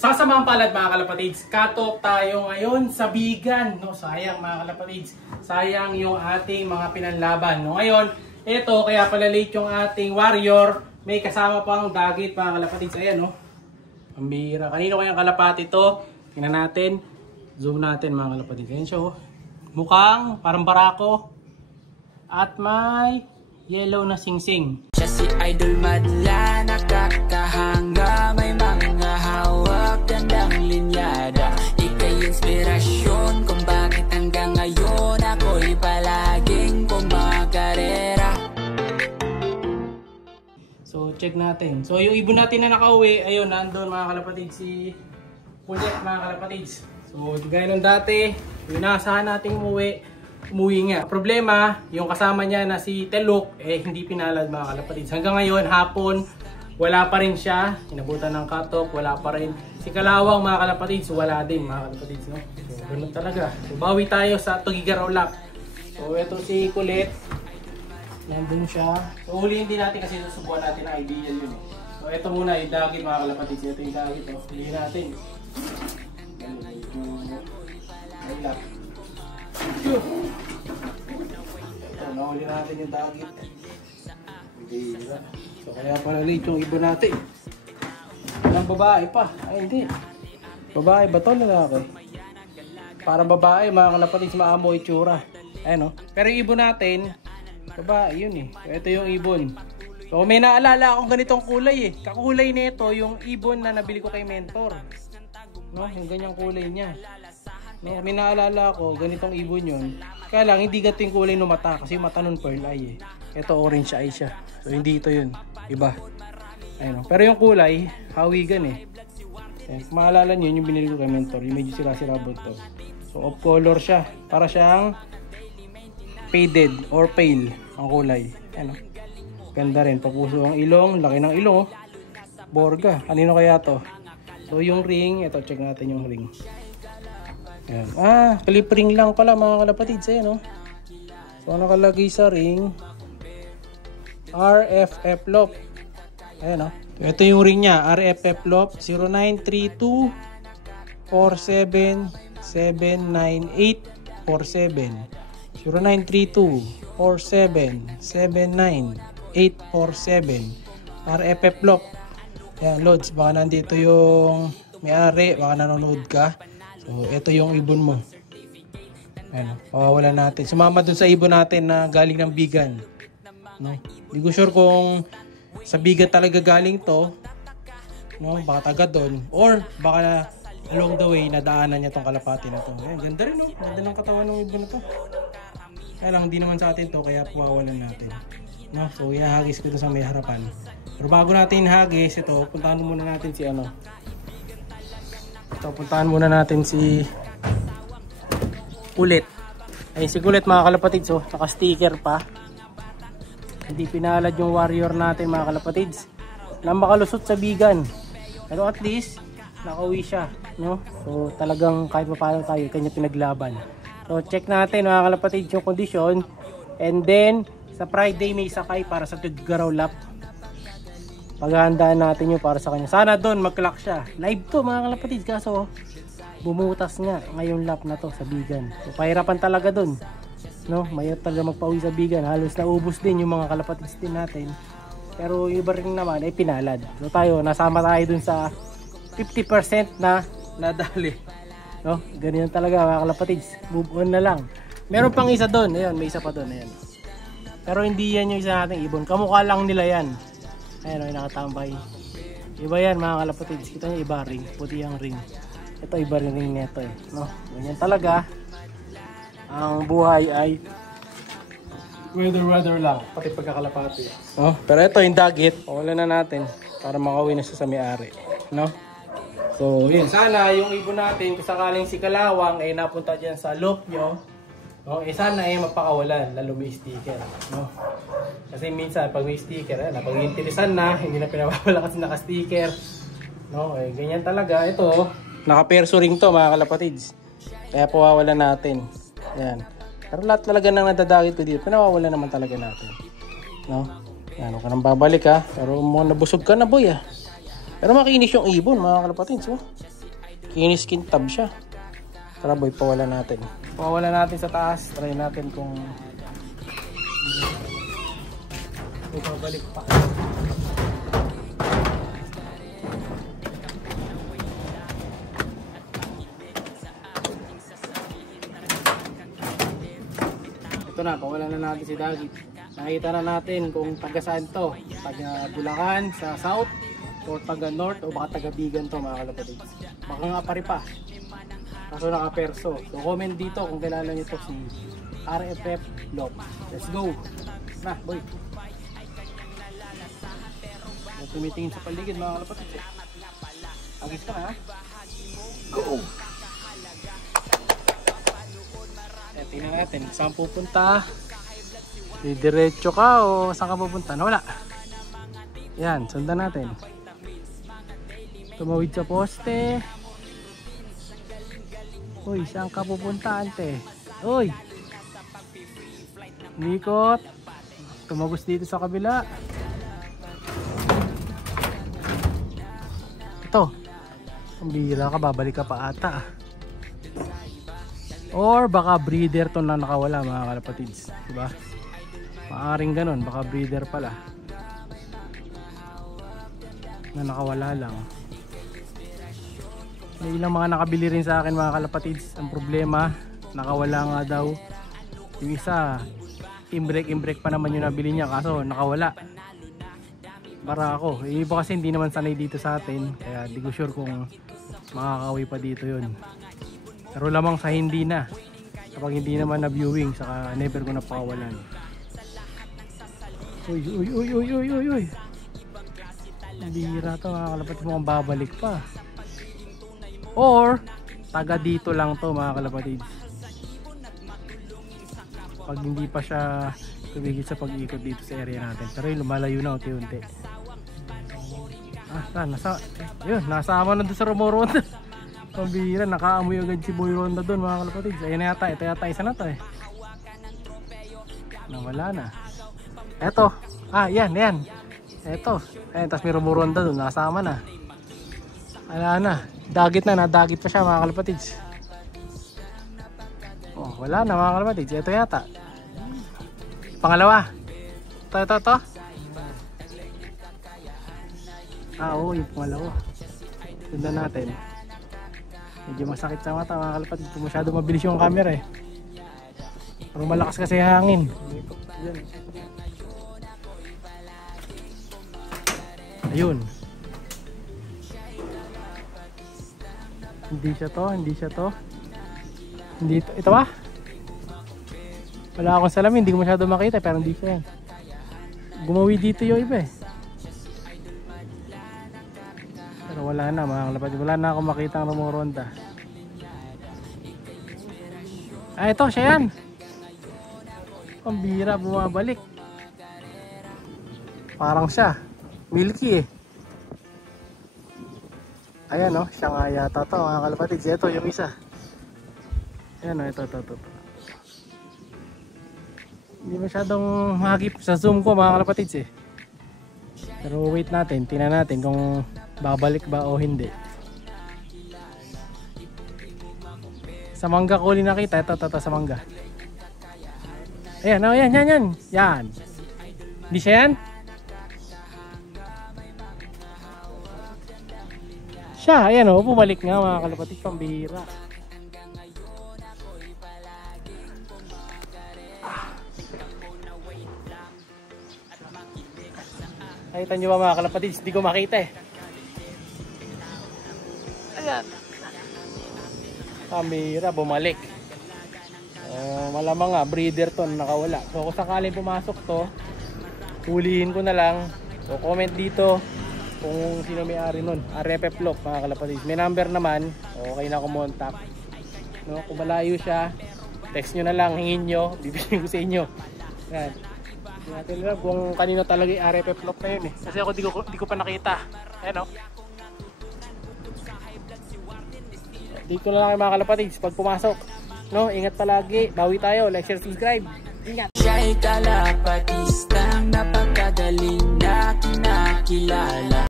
Sasamang palad mga kalapatids, katok tayo ngayon sa bigan. No, sayang mga kalapatids, sayang yung ating mga pinanlaban. No, ngayon, ito kaya pala late yung ating warrior. May kasama pang dagit mga kalapatids. Ayan no, ang bihira. Kanino kayang kalapati to? Tingnan natin, zoom natin mga kalapatids. Ayan siya oh. Mukhang parang barako at may yellow na singsing. Siya si Idol madla, nakakahanga, may mga hawak, gandang linyada. Ika'y inspirasyon kung bakit hanggang ngayon ako'y palaging kumakarera. So check natin. So yung ibon natin na nakauwi, ayun, nandun mga kalapatids, si Pulet mga kalapatids. So gaya nung dati, yung naasahan nating umuwi nga. Problema, yung kasama niya na si Teluk, hindi pinalad mga kalapatids. Hanggang ngayon, hapon, wala pa rin siya. Inabutan ng katok, wala pa rin. Si Kalawang mga kalapatids, wala din mga kalapatids. No? So, ganun talaga. So, bawi tayo sa Tugigaraw Lap. So, ito si Kulit. Nandun siya. So, huliin din natin kasi susubukan natin ang ideal yun. So, ito muna yung dagit mga kalapatids. Ito yung dagit. Oh. Huliin natin. Ay lap. Ito, nahuli natin yung dagit. So kaya pala late yung ibon natin. Walang babae pa. Ay hindi. Babae ba ito? Lalaki? Para babae mga kalapatids, maamo itsura. Ayan o. Pero yung ibon natin, babae yun eh. Ito yung ibon. So may naalala akong ganitong kulay eh. Kakulay nito yung ibon na nabili ko kay Mentor. No? Yung ganyang kulay niya. No, may naalala ako, ganitong ibon yun. Kaya lang, hindi gato yung kulay ng mata. Kasi yung mata nun pearl eye eh. Ito orange eye siya. So hindi ito yun. Iba. Ayun, pero yung kulay, hawigan eh. Kung maalala nyo, yung binili ko kay Mentor. Yung medyo sira-sirabot to. So off color siya. Para siyang faded or pale ang kulay. Ayun, ganda rin. Papuso ang ilong. Laki ng ilong. Borga. Kanino kaya to? So yung ring, ito check natin yung ring. Ayan. Clip ring lang pala mga kalapatids. Ayan, no? So nakalagay sa ring RFF lock. Ayan, no? Ito yung ring niya, RFF lock 0932 4779847 0932 4779847 RFF lock. Ayan, Lods, baka nandito yung may-ari, baka nanonood ka. So, ito yung ibon mo. Ayan, pawawalan natin. Sumama dun sa ibon natin na galing ng bigan. No? Hindi ko sure kung sa bigan talaga galing to. No? Baka taga dun. Or baka along the way, nadaanan niya tong kalapati na to. Ayan, ganda rin, no? Ganda ng katawan ng ibon na to. Kaya lang, hindi naman sa atin to, kaya pawawalan natin. No? So, ihahagis ko dun sa may harapan. Pero bago natin ihagis, ito, puntahan muna natin si ano. So, puntahan muna natin si Kulit. Ay, si Kulit mga kalapatids, oh, naka-sticker pa. Hindi pinalad yung warrior natin mga kalapatids na makalusot sa bigan. Pero at least, nakauwi siya. No? So, talagang kahit paano tayo, kanya pinaglaban. So, check natin mga kalapatids yung kondisyon. And then, sa Friday may sakay para sa Tugigaraw Lap. Paghahandaan natin yun para sa kanya. Sana doon mag-clock siya. Live to mga kalapatids. Kaso bumutas nga ngayong lap na to sa bigan. So pahirapan talaga doon. No? Mayroon talaga magpauwi sa bigan. Halos naubos din yung mga kalapatids din natin. Pero yung iba rin naman ay pinalad. So tayo, nasama tayo doon sa 50% na nadali. No? Ganyan talaga mga kalapatids. Move on na lang. Meron pang isa doon. Ayun, may isa pa doon. Ayan. Pero hindi yan yung isa nating ibon. Kamukha lang nila yan. Ayan o, nakatambay. Iba yan mga kalapatids. Kita nyo iba ring. Puti ang ring. Ito iba rin ring neto eh. No? Ganyan talaga. Ang buhay ay weather lang. Pati pagkakalapati. Oh, pero ito yung dagit. Wala na natin. Para makauwi na siya sa may-ari. No? So yun. Sana yung ibon natin kung sakaling si Kalawang ay napunta dyan sa loop nyo. No? Sana ay mapakawalan. Lalo may sticker. No? Kasi minsan pag may sticker, pag interesan na, hindi na pinapawala kasi naka-sticker. No, ganyan talaga. Ito, naka-perso ring to mga kalapatids. Kaya pawawalan natin. Ayan. Pero lahat talaga nang nadadagit ko dito, pinawawalan naman talaga natin. No? Yan, huwag ka nang babalik ha. Pero mo nabusog ka na boy ha. Pero makinis yung ibon mga kalapatids. Oh. Kinis kintab siya. Tara boy, pawala natin. Pawala natin sa taas. Try natin kung babalik pa. Ito na, pawala na natin si Dagit. Nakita na natin kung taga saan to. Taga Bulacan sa south o taga north o baka taga Bigan to mga kalapatids. Baka nga pari pa. Kaso nakaperso. So comment dito kung kilala nyo to si RFF Lop. Let's go. Na boy. Tumitingin sa paligid mga kalapatids eh. Agis ka na ha. Go! Tingnan natin saan pupunta. Diretso ka o saan ka pupunta? Wala. Yan, sundan natin. Tumawid sa poste. Uy, saan ka pupunta ante? Uy! Likot. Tumagos dito sa kabila. Ito. Ang bihira ka, babalik ka pa ata. Or baka breeder to na nakawala mga kalapatids. Diba? Maaring ganun, baka breeder pala. Na nakawala lang. May ilang mga nakabili rin sa akin mga kalapatids. Ang problema, nakawala nga daw. Yung isa, imbrek pa naman yung nabili niya kaso nakawala. Para ako, yung iba kasi hindi naman sanay dito sa atin. Kaya di ko sure kung makakauwi pa dito yun. Pero lamang sa hindi na. Kapag hindi naman na viewing, saka never ko napakawalan. Uy. Bihira to mga kalapatids, mukhang babalik pa. Or taga dito lang to mga kalapatids. Pag hindi pa siya tumigil sa pag-ikot dito sa area natin. Pero yung lumalayo na unti-unti. Yun, nasama na doon sa Romoronda. Pambihira, nakaamoy agad si Boy Ronda doon mga kalapatids. Ayun na yata, ito yata isa na to eh. Nawala na. Eto, yan. Eto, tapos may Romoronda doon, nakasama na. Wala na, nadagit pa siya mga kalapatids. Oh, wala na mga kalapatids, ito yata. Pangalawa. Ito. Oo, yung pangalawa. Sundan natin. Medyo masakit sa mata mga kalapatids. Masyado mabilis yung camera eh. Pero malakas kasi hangin. Ayun. Hindi siya to. Ito ba? Wala akong salamin, hindi ko masyado makita pero hindi siya yan. Gumawi dito yung iba eh. Pero wala na mga kalapatids, wala na akong makita ang Romoronda. Ito siya yan. Pambira, bumabalik. Parang siya milky eh. Ayan o, siya nga yata to mga kalapatids. Ito yung isa. Ayan o, ito. Hindi masyadong mahagip sa zoom ko mga kalapatids eh. Pero wait natin, tingnan natin kung babalik ba o hindi. Sa mangga ko ulit nakita. Ito sa mangga. Ayan o, yan. Hindi siya yan? Siya, ayan o, bumalik nga mga kalapatids, pambihira. Nakita nyo ba mga kalapatids? Hindi ko makita eh. Ayan. Pambihira, bumalik. Malamang nga, breeder to nakawala. So kung sakaling pumasok to, hulihin ko na lang. So comment dito kung sino may-ari nun. RFF Lop mga kalapatids. May number naman, okay na kumontak. No, kung malayo siya, text nyo na lang, hingin nyo, bibigyan ko sa inyo. Yan. Hindi natin alam kung kanino talaga yung RFF Lop na yun eh. Kasi ako di ko pa nakita. Ayan o. Dito na lang kayo mga kalapatids pag pumasok. No, ingat palagi. Bawi tayo. Like, share, subscribe. Ingat. Siya'y kalapatistang napakagaling na kinakilala.